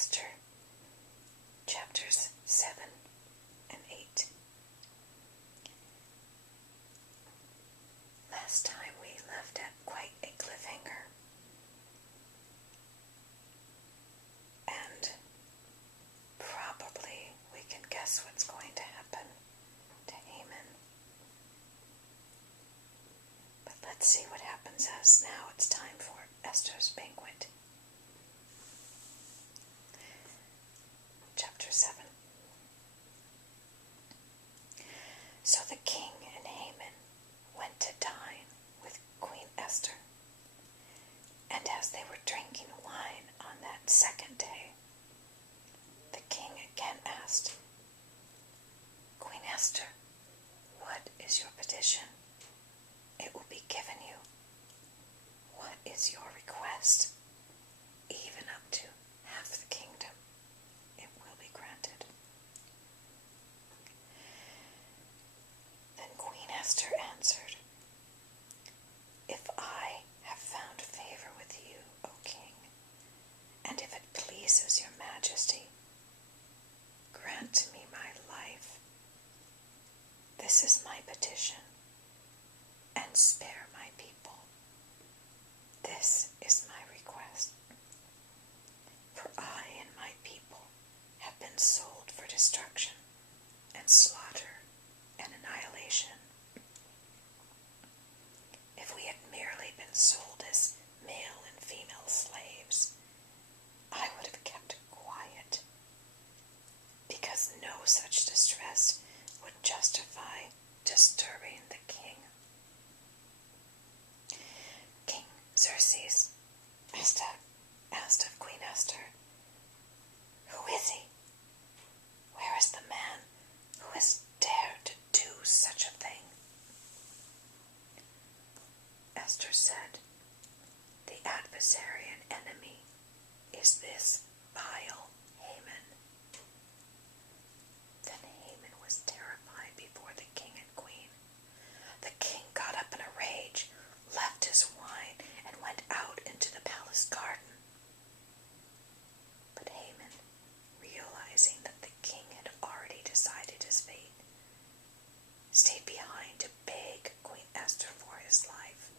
Esther, chapters 7 and 8. Last time we left at quite a cliffhanger. And probably we can guess what's going to happen to Haman. But let's see what happens as now it's time for Esther's banquet. Chapter 7. So the king and Haman went to dine with Queen Esther. And as they were drinking wine on that second day, the king again asked, Queen Esther, what is your petition? It will be given you. What is your request? Even up to half the kingdom, it will be granted. Then Queen Esther answered, If I have found favor with you, O king, and if it pleases your majesty, grant to me my life. This is my petition, and spare my people. This is my request. For I and my people have been sold for destruction and slaughter and annihilation. If we had merely been sold as male and female slaves, I would have kept quiet, because no such distress would justify disturbing the king. King Xerxes asked of Queen Esther, Who is he? Where is the man who has dared to do such a thing? Esther said, The adversary and enemy is this vile Haman. Then Haman was terrified before the king and queen. The king got up in a rage, left his wine, and went out into the palace garden. But Haman, realizing that the king had already decided his fate, stayed behind to beg Queen Esther for his life.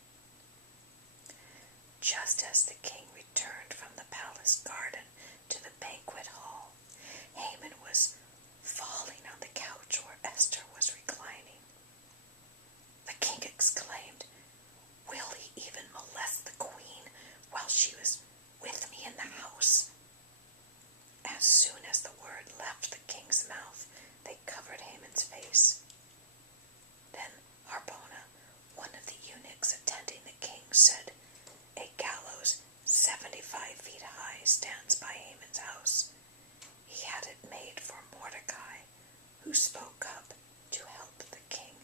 Just as the king returned from the palace garden to the banquet hall, Haman was falling on the couch where Esther was reclining. The king exclaimed, Will he even molest the queen while she was with me in the house? As soon as the word left the king's mouth, they covered Haman's face. Then Harbona, one of the eunuchs attending the king, said, A gallows 75 feet high stands by Haman's house. He had it made for Mordecai, who spoke up to help the king.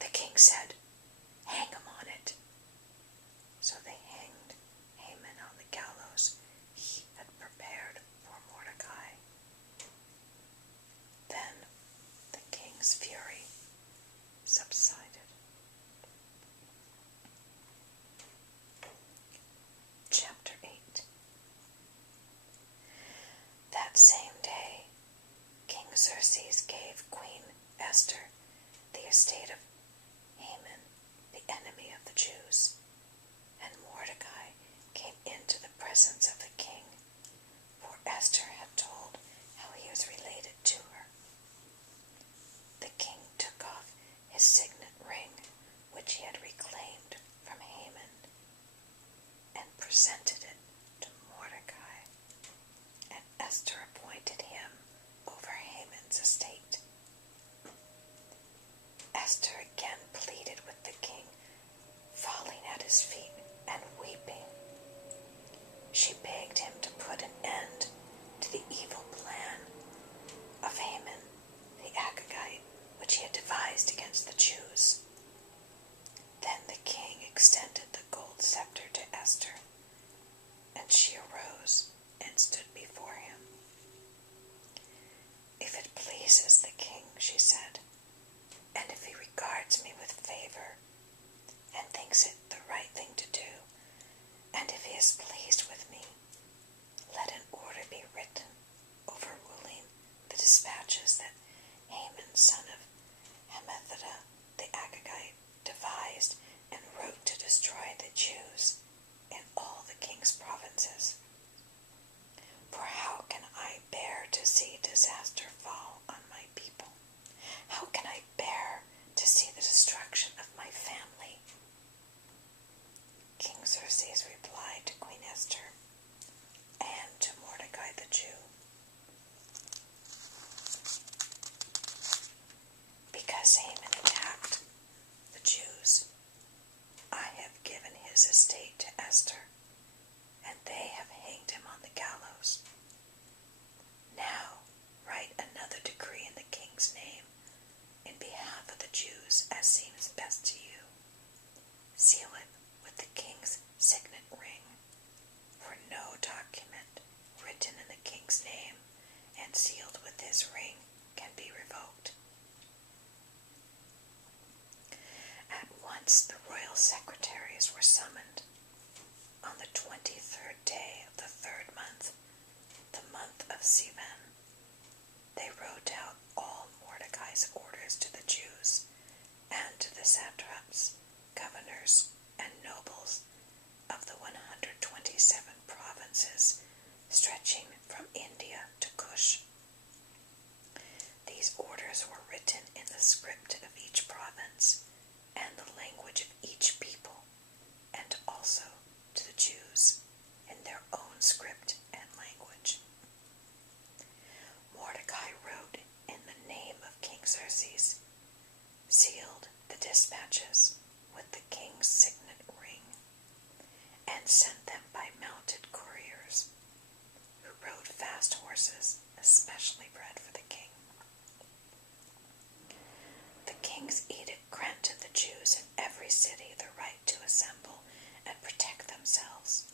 The king said, Hang him on it. So they hanged Haman on the gallows he had prepared for Mordecai. Then the king's fury subsided. Chapter 8. That same day, King Xerxes gave Queen Esther the estate of Haman, the enemy of the Jews, and Mordecai came into the presence of the king, for Esther had told how he was related to her. The king took off his signet ring, which he had reclaimed from Haman, and presented it to Mordecai, and Esther appointed him over Haman's estate. Esther again pleaded with the king, falling at his feet and weeping. She begged him to put an end to the evil plan of Haman, the Agagite, which he had devised against the Jews. Then the king extended the gold scepter to Esther, king's name and sealed with his ring can be revoked. At once the royal secretaries were summoned. On the 23rd day of the 3rd month, the month of Sivan, they wrote out all Mordecai's orders to the Jews and to the satraps, governors, and nobles of the 127 provinces stretching from India to Cush. These orders were written in the script of each province and the language of each people, and also to the Jews in their own script and language. Mordecai wrote in the name of King Xerxes, sealed the dispatches with the king's signet ring, and sent them by mounted couriers, who rode fast horses, especially bred for the king. The king's edict granted the Jews in every city the right to assemble and protect themselves,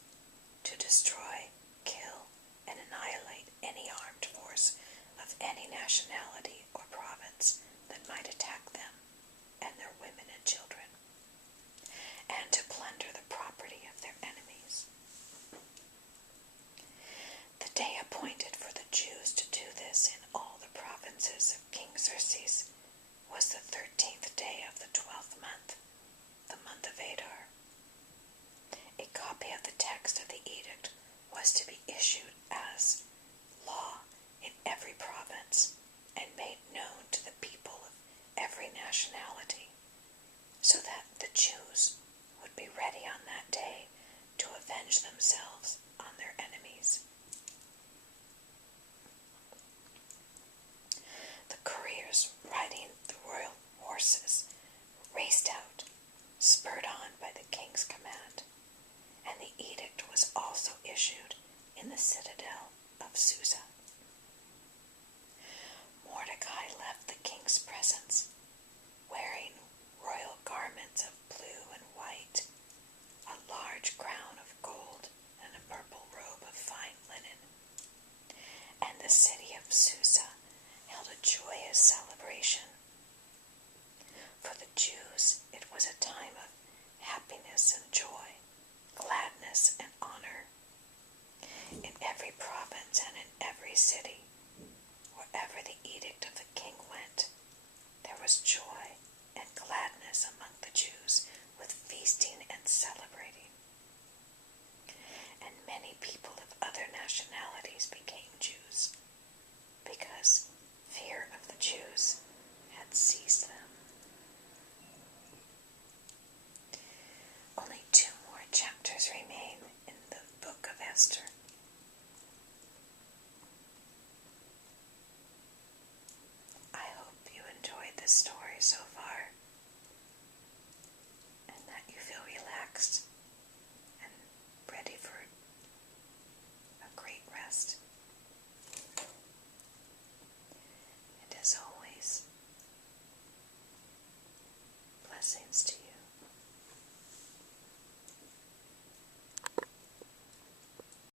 to destroy, kill, and annihilate any armed force of any nationality or province that might attack them and their women and children, and to plunder the property of their enemies. The day appointed for the Jews to do this in all the provinces of King Xerxes was the 13th day of the 12th month, the month of Adar. A copy of the text of the edict was to be issued as law in every province and made known to the people of every nationality, so that the Jews would be ready on that day to avenge themselves on their enemies. The couriers riding the royal horses raced out, spurred on by the king's command, and the edict was also issued in the citadel of Susa. Mordecai left the king's presence, wearing royal garments of blue and white, a large crown of gold, and a purple robe of fine linen. And the city of Susa held a joyous celebration. For the Jews it was a time of happiness and joy, gladness and honor. In every province and in every city, wherever the edict of the king went, there was joy and gladness among the Jews, with feasting and celebrating. And many people of other nationalities became Jews, because fear of the Jews had seized them. Only 2 more chapters remain in the book of Esther. I hope you enjoyed this story.